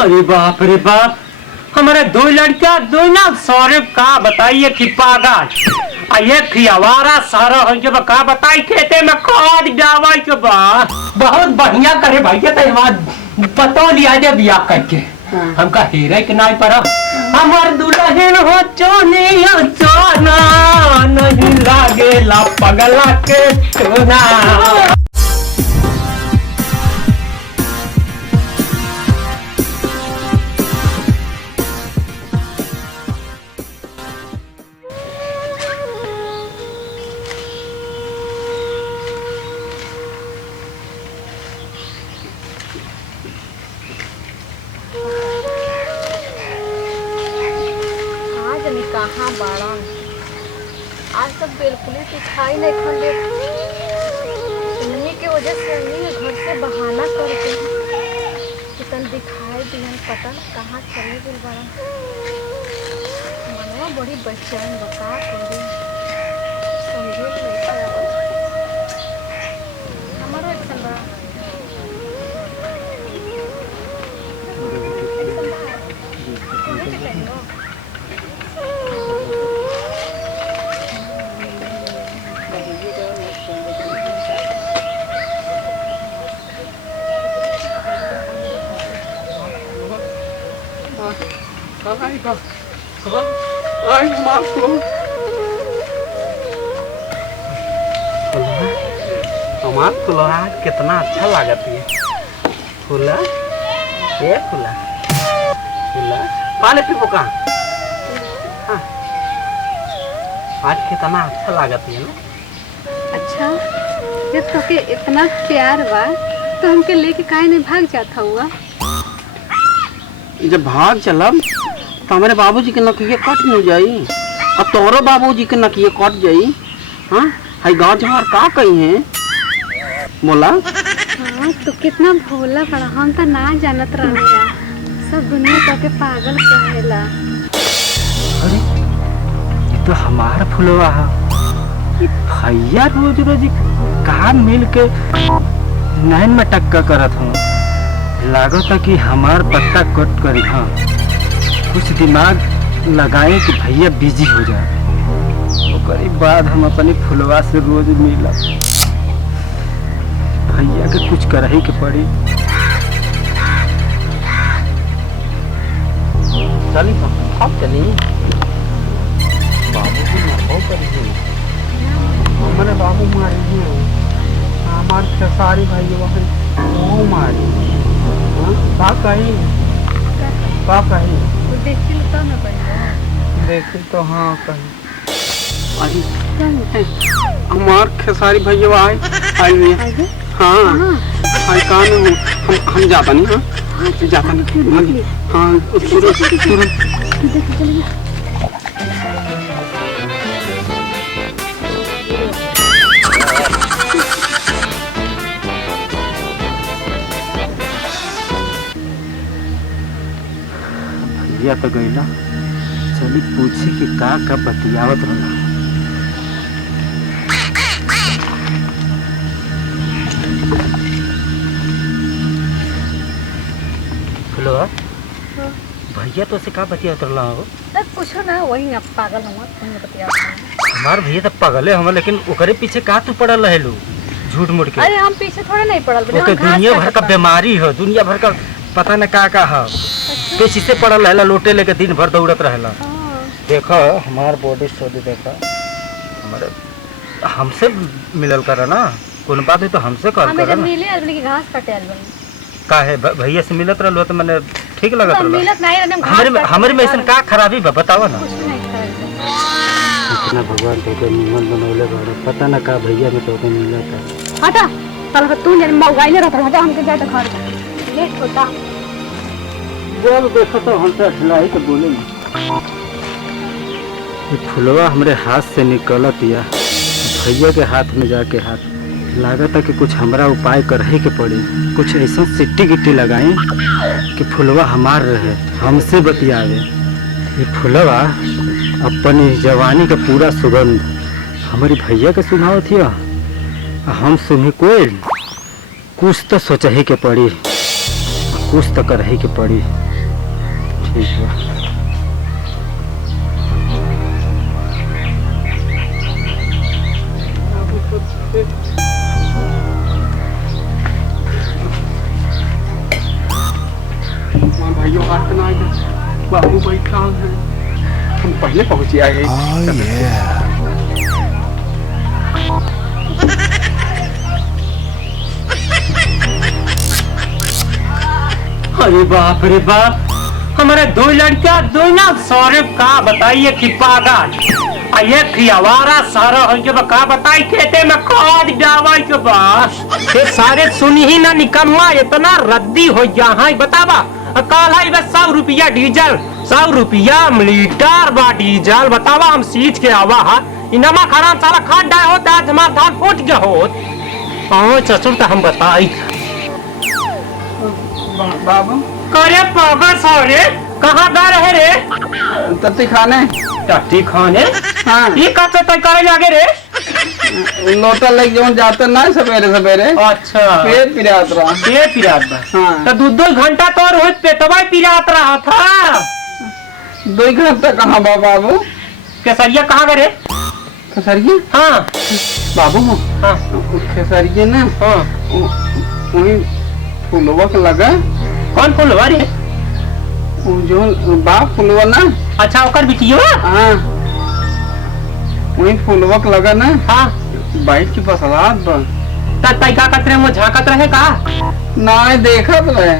अरे बाप रे बाप, हमारे दो लड़कियां दो ना सारे का बताइए कि पागल एक ही आवारा सारा हो जब का बताई खेते में खाद डावाई के बा बहुत बढ़िया करे भैया तो बतो लिया जे बिया करके हमका हीरे के नाई पर हमार दुल्हन हो चोने चोना नहीं लागेला पगला के चोना। कहाँ बाड़ा आज तक बिल्कुल ही दिखाई नहीं खंडे इन्हीं की वजह से इन्हीं घर से बहाना करके कितन दिखाई दिया पता न कहाँ चले गए बाड़ा मनवा बड़ी बेचैन बता करी समझे नहीं हमारा एक्शन बड़ा हमार फुलवा कितना अच्छा लागत है। फूला ये फूला फूला पानी पीबो का हाँ। आज कितना अच्छा लागत है ना। अच्छा जब तो के इतना प्यार बा तो हमके लेके काहे नहीं भाग जाता हुआ। जब भाग चलब तो हमारे बाबूजी के नकिए कट नहीं जाई और तोरो बाबूजी के नकिए कट जाई। हाँ हाई गाँव जवार का कही है बोला। हाँ तो कितना भोला बड़ा हम तो ना जानत रहनिया सब दुनिया तो के पागल कहेला। अरे ये तो हमारा फुलवा है भैया रोज रोज कहा मिल के नैन में टक्का करत हूँ लागत कि हमार पत्ता कट करी। हाँ कुछ दिमाग लगाए कि भैया बिजी हो जाए ओकरी बाद हम अपनी फुलवा से रोज मिला भैया के कुछ कर ही के पड़ी। चली अब चली बाबू को मरबो करी मैंने बाबू मारी है हमारे खेसारी भाई वो मारी का कही का कही देखिल तो ना पड़ी देखिल तो हाँ कही हमार खेसारी भैया आई हाँ आई कहाँ में हूँ हम जाता नहीं। हाँ जाता नहीं हाँ तुरंत तुरंत भैया तो गईला चली पूछी कि का बतियावत रहला। फुलवा भैया तो से का बतियावत रहला हो। पूछो ना वही ना पागल हम बतिया हमार भैया तो पागल है हम लेकिन ओकरे पीछे का तू पड़ल रहे लो झूठ मूठ के। अरे हम पीछे थोड़ा नहीं पड़ल ओके दुनिया भर का बीमारी हो दुनिया भर का पता न का है पेशी से पड़ल रहेला लोटे लेके दिन भर दौड़त रहेला। देखो हमार बॉडी स्टडी देखो हमारे हमसे मिलल कर ना कौन बात है तो हमसे कर हमें जब मिले आदमी की घास काटे आदमी का है भैया से मिलत रहलो तो मैंने ठीक लगत रहलो। मिलत नहीं रहने हमारे में ऐसा का खराबी बा बताओ ना। इतना भगवान तो के निमन बनौले बाड़े पता ना का भैया में तो के मिला था। हटा कल तू जन मोबाइल रहत हटा हमके जाए तो घर लेट होता जब देखो तो हमसे खिलाई तो बोले ये फुलवा हमारे हाथ से निकलत या भैया के हाथ में जाके हाथ लागत है कि कुछ हमारा उपाय कर ही के पड़ी कुछ ऐसा सिट्टी गिट्टी लगाई कि फुलवा हमार रहे हमसे बतियावे। ये फुलवा अपनी जवानी का पूरा सुगंध हमारी भैया के सुनाव थी हम सुनी कोई कुछ तो सोच ही के पड़ी कुछ तो कर ही के पड़ी। ठीक बा। हाँ भाइयों हाथ ना आएगा, बाबू बैठा है, हम पहले पहुंचे आए। अरे बाप रे बाप, हमारे दो लड़कियां दो ना सारे का बताइए कि पागल एक आवारा सारा हो जब का बताई खेते में खाद डावाई के बस ये सारे सुनी ही ना निकम्मा इतना रद्दी हो यहाँ बतावा काल है बस 100 रुपया डीजल 100 रुपया लीटर बा डीजल बतावा हम सींच के आवा है इनमा खराब साला खाद डाय होता है हमारा धान फूट गया हो चचुर तो हम बताई बाबू करे पागल सारे कहाँ गा रहे रे तत्ती खाने टट्टी खाने हाँ ये कब से तय करे लगे रे लोटा लेके जो जाते ना सवेरे सवेरे अच्छा पेट पिरात रहा। पेट पिरात बा हाँ तो दो घंटा तो और पेटवा पिरात रहा था 2 घंटा कहाँ बाबू केसरिया कहाँ गए खेसरिए हाँ बाबू हाँ खेसरिए ना हाँ वही फुलवा के लगा कौन फुलवा रे जो बाप फुलवा ना अच्छा ओकर बिटियो हाँ वही फुलवा के लगा ना हाँ बाइक की बसलात बा तय का कतरे वो झाकत रहे का ना देखत रहे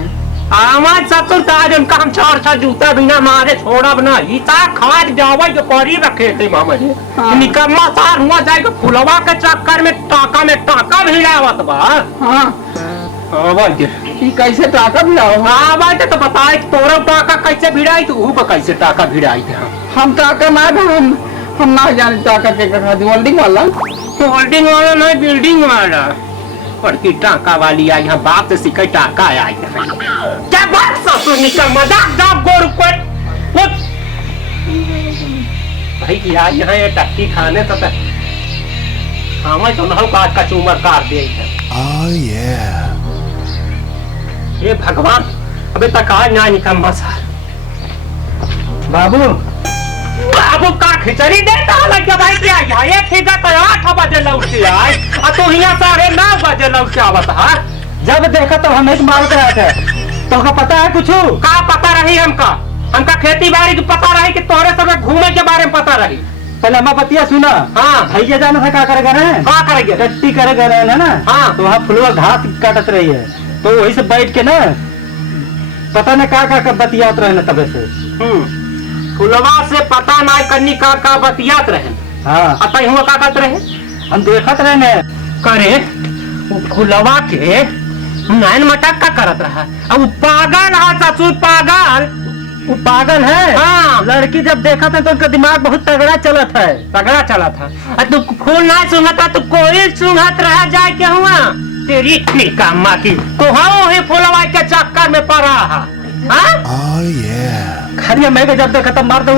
आवाज ससुर ताज उनका हम चार जूता बिना मारे छोड़ा बना इता खाद जावा जो करी रखे थे मामा जी हाँ। निकम्मा सार हुआ जाएगा फुलवा के चक्कर में टाका भिड़ावत बा हाँ आवाज कि कैसे टाका भिड़ाओ आवाज तो बताए तोरा टाका कैसे भिड़ाई तो ऊ कैसे टाका भिड़ाई थे हम टाका ना हम ना जाने टाका के कहा होल्डिंग वाला होल्डिंग वाला नहीं बिल्डिंग वाला और की टाका वाली आई यहाँ बाप से सीखे टाका आई क्या बात ससुर निकल मजाक दाब गोर को भाई यार यहाँ ये टट्टी खाने तो हमें तो नहु काट का चूमर काट दे ये भगवान अबे तक आज ना निकम्मा सा बाबू बाबू का खिचड़ी देता लग गया भाई क्या ये ठीक है तो 8 बजे लौट के आए और तू यहाँ 9:30 बजे लौट के आवत है जब देखा तो हमें मारते रहे थे तो पता है कुछ का पता रही हमका खेती बाड़ी की पता रही कि तोरे समय घूमे के बारे में पता रही पहले हम बतिया सुना हाँ भैया जाना था क्या करेगा का करेंगे टट्टी करेगा रहे ना हाँ तो वहाँ फुलवा घास काटत रही है तो वही से बैठ के ना पता न का बतियात रहे ना तबे से फुलवा से पता ना करनी का बतियात रहे हाँ अतः हुआ का करते रहे हम देखत रहे ने करे वो फुलवा के नैन मटक का करत रहा अब वो पागल है ससुर पागल वो पागल है हाँ लड़की जब देखा था तो उनका दिमाग बहुत तगड़ा चलत है तगड़ा चला था तू फूल ना सूंघता तो कोई सूंघत रह जाए क्या हुआ तेरी निकम्मा की तो हाँ फुलवा के चक्कर में पड़ा खाली मैं जब देखा तब मार दो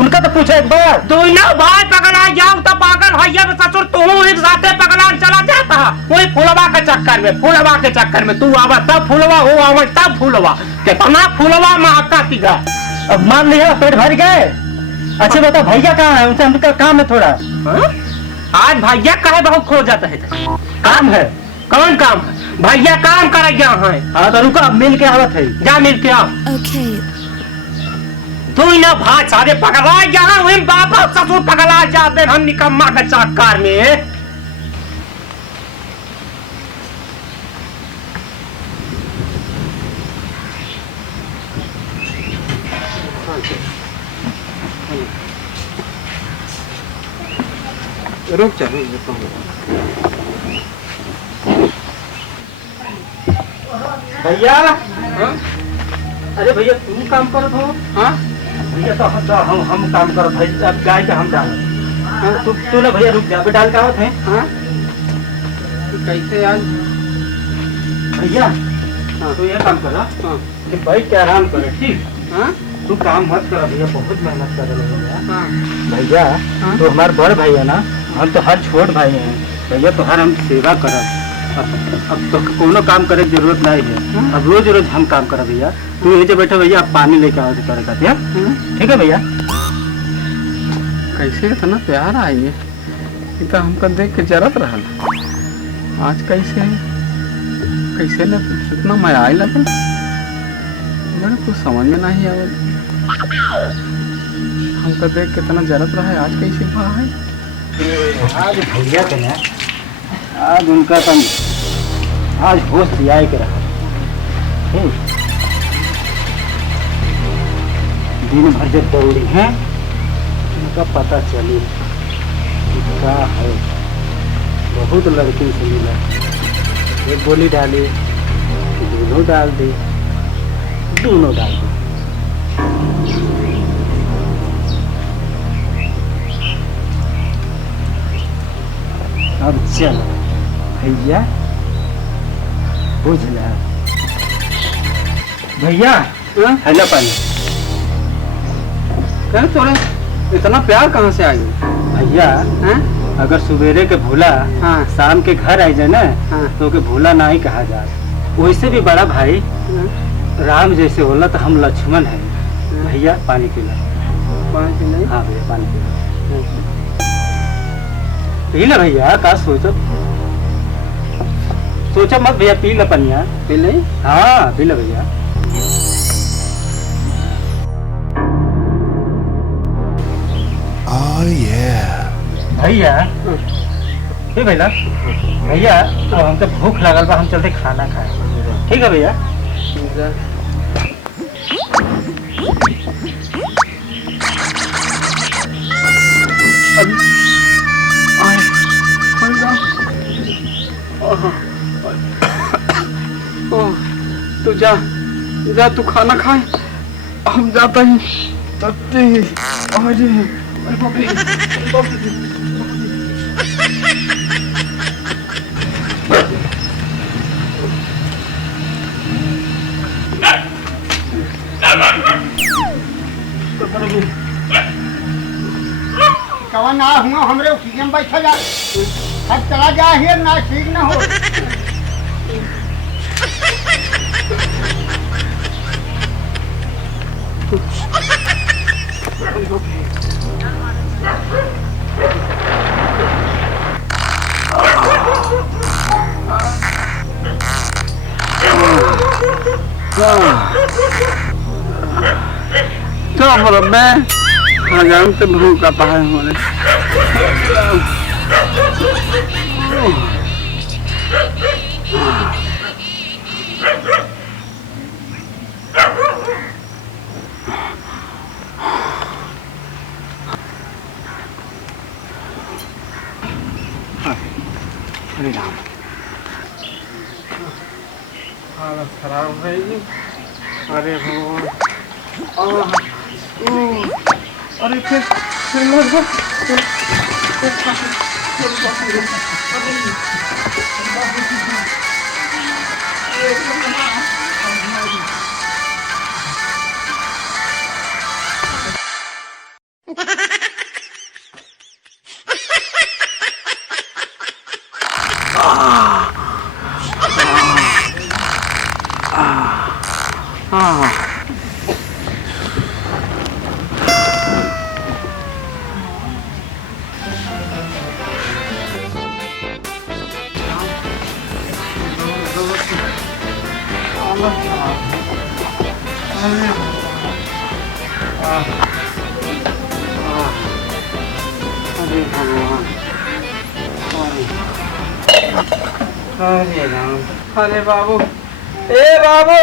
उनका तो पूछा एक बार दोनों भाई पगला जाओ तो पागल है ससुर तू एक साथे पगला चला जाता वही फुलवा के चक्कर में तू आवा तब फुलवा हो आवा तब फुलवा कितना फुलवा महका तीगा अब मान लिया पेट भर गए अच्छा बता भैया कहाँ है उनसे हमका काम है थोड़ा आज भैया कहे बहुत खो जाता है काम है कौन काम है भैया काम करे गया है हाँ तो रुका मिल के आवत है जा मिल के आओ तू ना भाई सारे पगला यहाँ वही बाबा ससुर पगला जाते हम निकम्मा के चक्कर में रुक जा भैया अरे भैया तुम काम करत हो हाँ भैया तो हम काम करत भाई अब गाय के हम डाल हाँ तू ना भैया रुक जा अभी डाल के आवत है हाँ कैसे आज भैया हाँ तो ये काम करा हाँ कि बैठ के आराम करे ठीक हाँ तू काम मत कर भैया बहुत मेहनत कर रहे हाँ भैया तो हमारे बड़ भाई है ना हम तो हर छोट भाई हैं भैया तो हर हम सेवा करत अब तो कोनो काम करे की जरूरत नहीं है। अब रोज रोज हम काम करा भैया। तू यही बैठे भैया, आप पानी लेके आओ करे का भैया। ठीक है भैया। कैसे इतना प्यार आई है, ये तो हमको देख के जरत रहा। आज कैसे कैसे न इतना मजा आई लगल, मेरे कुछ समझ में नहीं आवल। हमको देख के इतना जरत रहा है, आज कैसे हुआ है। आज भैया के ना, आज उनका तन आज होश दिया के रहा। दिन भर जब दौड़ी हैं, उनका पता चली कि क्या है। बहुत लड़की से मिला, एक गोली डाली, दोनों डाल दी, दोनों डाल दी। अब चल भैया, बुझला भैया। हेलो पानी। कह तोरे इतना प्यार कहाँ से आई भैया अगर सवेरे के भूला शाम के घर आई जाए ना, तो के भूला ना ही कहा जाए। वैसे भी बड़ा भाई राम जैसे होला, तो हम लक्ष्मण है। भैया पानी पीला। पानी पीला? हाँ भैया पानी पीला। पी ला भैया, का सोचो मत भैया, पी ला पनिया। पी ले? हाँ पी ला भैया। भैया ठीक भैया। भैया तो हमको भूख लगल बा, हम चलते खाना खाए। ठीक है भैया। तू जा जा, तू खाना खाए, हम जाते हैं। कवा ना हुआ हमरे उसी में बैठा जा, अब चला जा है ना, ठीक ना हो। तो मैं हजाम से भूख का पाए होने। अरे राम, हालत खराब है जी। अरे भगवान, अरे फिर लग अरे बाबू, ए बाबू,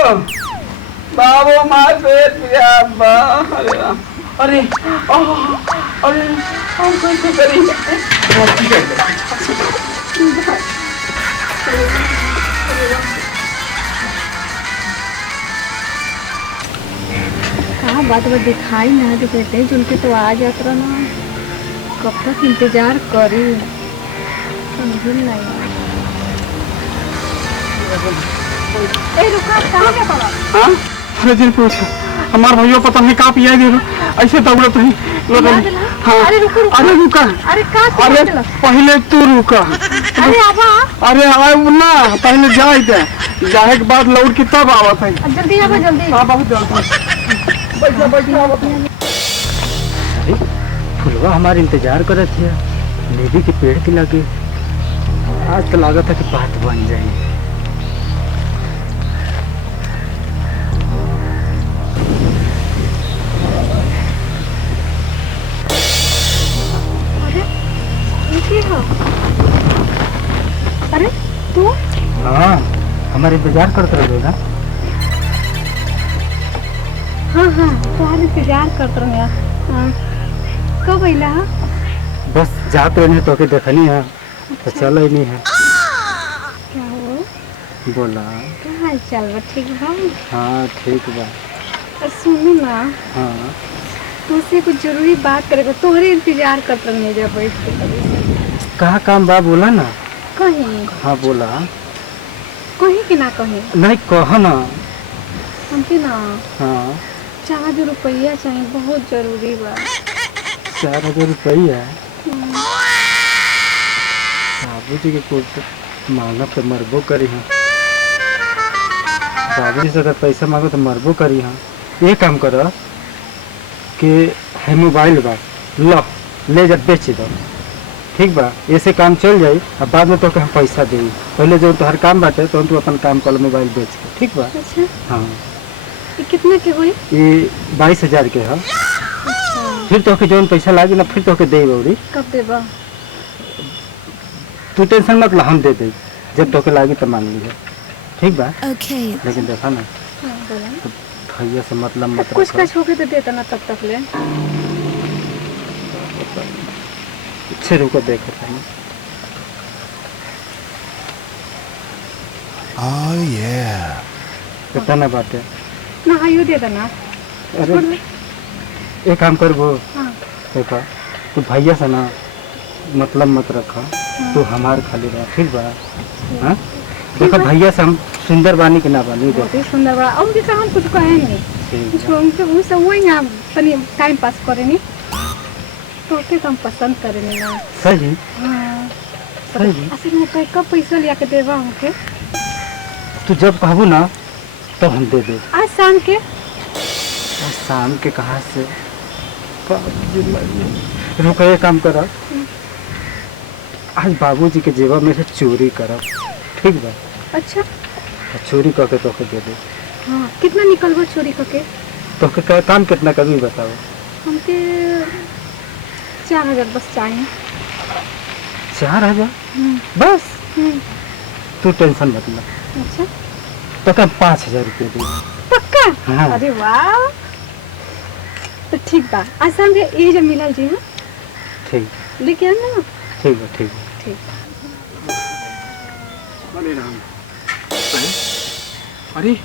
बाबू मार पेट पिया बा। अरे राम, अरे अरे हम कैसे करी। कहाँ बात बात दिखाई ना देते, जुनके तो आ जात रहा ना, कब तक इंतजार करी समझ नहीं। ए रुका, कहाँ गया बाबा? हाँ अरे दिन पूछ, हमार भैया पता नहीं कहाँ पिया दे ऐसे दौड़े तो ही। हाँ, अरे रुको, अरे रुका, अरे का अरे पहले तू रुका, अरे आबा अरे आए ना पहले जाए दे, जाए के बाद लौट के तब आवत है। जल्दी आबा जल्दी। हाँ बहुत जल्दी। बैठा बैठा आवत है। अरे फुलवा हमारे इंतजार करत है लेवी के पेड़ के लगे। आज तो लागत है कि बात बन जाए। अरे तू? हाँ हमारे इंतजार करते रहो ना। हाँ हाँ तुम्हारा इंतजार करते रहो यार। कब अइला? बस जात रहने तो के देखनी है तो चल ही नहीं है। क्या हो? बोला क्या हाल चाल बा? ठीक बा? हाँ ठीक बा। सुनो ना, हाँ तुझसे कुछ जरूरी बात करेगा, तोहरे इंतजार करते रहने जा बैठ के। कहाँ काम बा बोला ना। कहीं हाँ बोला। कहीं कि ना कहीं? नहीं कह ना। हमके ना हाँ 4,000 रुपया चाहिए, बहुत जरूरी बा। 4,000 रुपया? बाबू जी के कोर्ट मांगब तो मरबो करी हाँ। बाबू जी से अगर पैसा मांगो तो मरबो करी हाँ। ये काम करो कि है मोबाइल बा लो ले जा बेच दो, ठीक बा। ऐसे काम चल जाई अब बाद में तो हम पैसा दे। पहले जो तो हर काम बाटे तो तू अपन काम कर मोबाइल बेच के, ठीक बा। अच्छा हाँ ये कितना के हुई? ये 22,000 के है। फिर तो के जौन पैसा लागी ना फिर तो के दे बौरी। कब देबा? तू टेंशन मत ला, हम दे दे जब तो के लागी तो मांग लीजिए, ठीक बा। ओके लेकिन देखा ना हाँ बोला तो भैया से मतलब मत कुछ रखो। कछ होके तो देता ना तब तक ले। अच्छे रुको देखो तनी। Oh yeah. कितना बात है। ना हायो दे देना। अरे एक काम कर वो हाँ देखा तू भैया से ना मतलब मत रखा, तू हमार खाली रहा, ठीक बा। हाँ देखो भैया से हम सुंदर बानी कि ना बानी बहुत देखो, ही सुंदर बड़ा। और जैसा हम कुछ कहे नहीं, ठीक कुछ बा। उनके वो सब वही ना तनी टाइम पास करे नहीं तो के हम पसंद करे नहीं ना। सही हाँ सही। असल में तो कब पैसा लिया के देवा हमके? तू जब कहबू ना तो हम दे दे। आज शाम के? और शाम के कहाँ से रुको ये काम करा, आज बाबूजी के जेबा में से चोरी करा, ठीक बा। अच्छा और चोरी करके तो दे दे। हाँ कितना निकलवा चोरी करके? तो के काम कितना कभी बताओ। हमके 4,000 बस चाहिए। 4,000 हम्म, बस? हम्म, तू टेंशन मत ले, अच्छा तो क्या 5,000 रुपये दे। पक्का? हाँ। अरे वाह तो ठीक बा, आज शाम के ये जब मिलल जी। हाँ ठीक लेके आना ना। ठीक बा ठीक बा। ठीक। अरे राम। अरे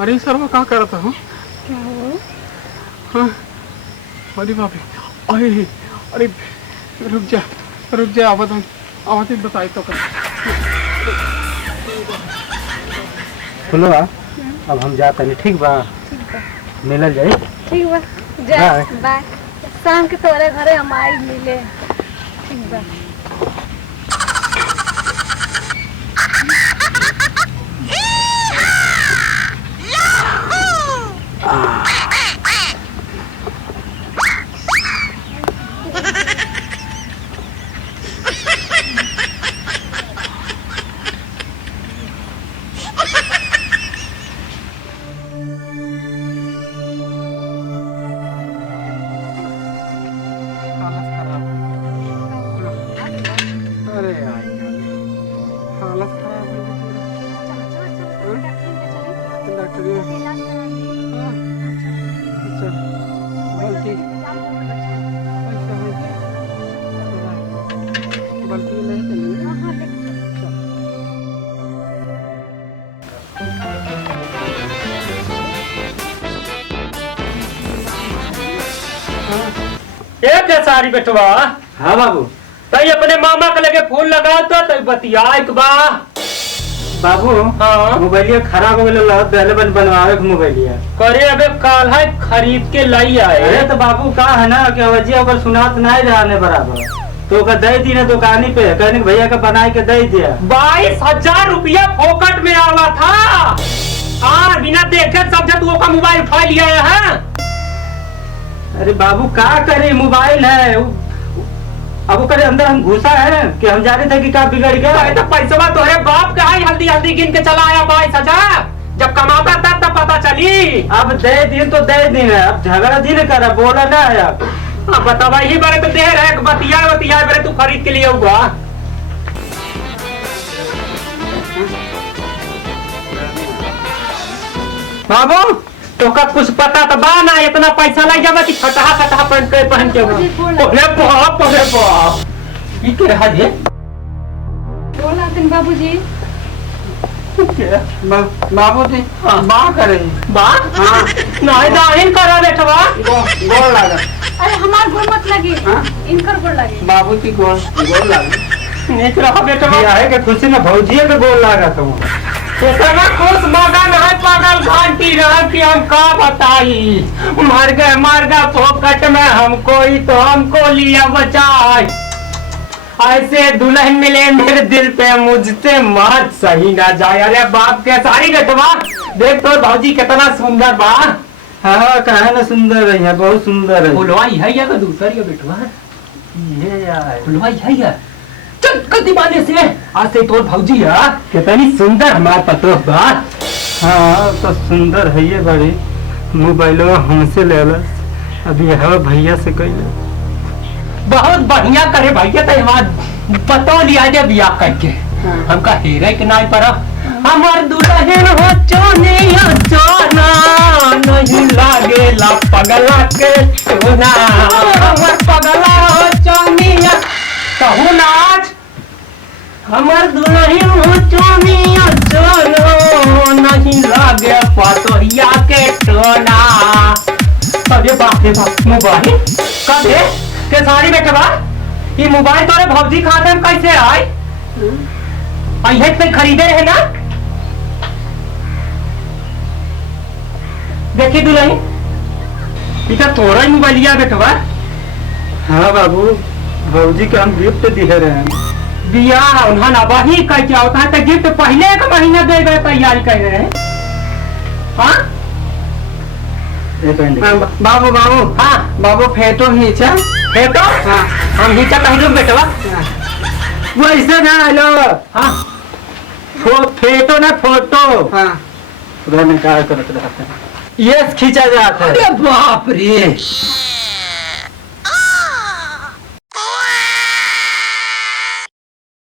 अरे सरवा कहाँ कर रहा था? क्या हो? हाँ अरे बाप रे। अरे रुक जा आवाज बताए तो कर। बोलो अब हम जाते नहीं, ठीक बा। ठीक बा मिलल जाए। ठीक बा बाय। बाय। शाम के तोरे घरे हम आई मिले। ठीक बा। अरे यार हालत खराब है डॉक्टर। अच्छा गलती ऐसा है गलती नहीं चलेगी। एक है सारी बेटवा। हाँ बाबू तई अपने मामा के लगे फोन लगा तो बतिया एक बा। बाबू हाँ मोबाइलिया खराब हो गया, पहले बनवावे के मोबाइलिया करे अबे काल है खरीद के लाई आए। अरे तो बाबू का है ना कि अवजिया पर सुनात नहीं रहने बराबर। तो का दे दी ना दुकानी पे कहने के भैया का बना के दे दिया। 22,000 रुपया फोकट में आवा था। हाँ बिना देखे समझे तू का मोबाइल उठा लिया है। अरे बाबू क्या करे, मोबाइल है अब वो करे अंदर हम घुसा है कि हम जा रहे थे कि क्या बिगड़ गया। तो पैसा तोरे बाप का है, हल्दी हल्दी गिन के चला आया 22,000। जब कमाता तब पता चली। अब दे दिन तो दे दिन है, अब झगड़ा दिन कर बोला ना है। अब बतावा ही बारे तो दे रहे बतिया बारे तू खरीद के लिए हुआ। बाबू तो का कुछ पता तो बा ना, इतना पैसा लग जावा कि फटा पहन के अरे बाप ये के रहा ये बोला दिन बाबूजी। बाबू जी बा करे बा हाँ नहीं दाहिन करा बेटवा। गोड़ लगा। अरे हमार गोड़ मत लगी, हाँ? इनकर गोड़ लगी। बाबू की गोड़ लगा। नीच रहा बेटवा। है कि खुशी में भौजिए के गोल लगा तुम। इतना खुश मगन है पागल घंटी रहा कि हम का बताई। मर गए फोकट में हमको ही तो हमको लिया बचाए। ऐसे दुल्हन मिले मेरे दिल पे मुझसे मत सही ना जाए। अरे बाप के सारी बेटवा देख तो भौजी कितना सुंदर बा। हाँ कहा ना सुंदर है, बहुत सुंदर है। फुलवाई है या तो दूसरी है बेटवा। ये यार फुलवाई है या चल कदी बाने से आज से तोर भौजी है कितनी सुंदर हमार पतो बा। हाँ तो सुंदर है ये बड़ी। मोबाइलो हमसे ले ला, अभी है भैया से कही। बहुत बढ़िया करे भैया तो बतो लिया जे बिया करके हमका हेरे के नाई पर हमार दुल्हन हो चोनिया चोना नहीं लागेला पगला के चोना। हमार पगला हो चोनिया कहू नाच। हमार दुल्हन हो चोनिया चोनो नहीं लागे पतोहिया के टोना। अरे बाप रे बाप मोबाइल का दे के सारी बेटवा ये मोबाइल तोरे भौजी खाते में कैसे आए? अहे पे खरीदे है ना। देखी दुल्हन इतना तोरा ही मोबाइल लिया बेटवा। हाँ बाबू भौजी के हम गिफ्ट दिए रहे हैं। बिया उन्होंने वही कह के होता है तो गिफ्ट पहले एक महीना देवे तैयारी कर रहे हैं। हाँ बाबू बाबू हाँ बाबू फेटो खींचा। फेटो हाँ हम नीचा कहीं लोग बेटवा। वो ऐसे ना हेलो हाँ फेटो ना फोटो। हाँ उधर में क्या करते रहते हैं, ये खींचा जाता है। अरे बाप रे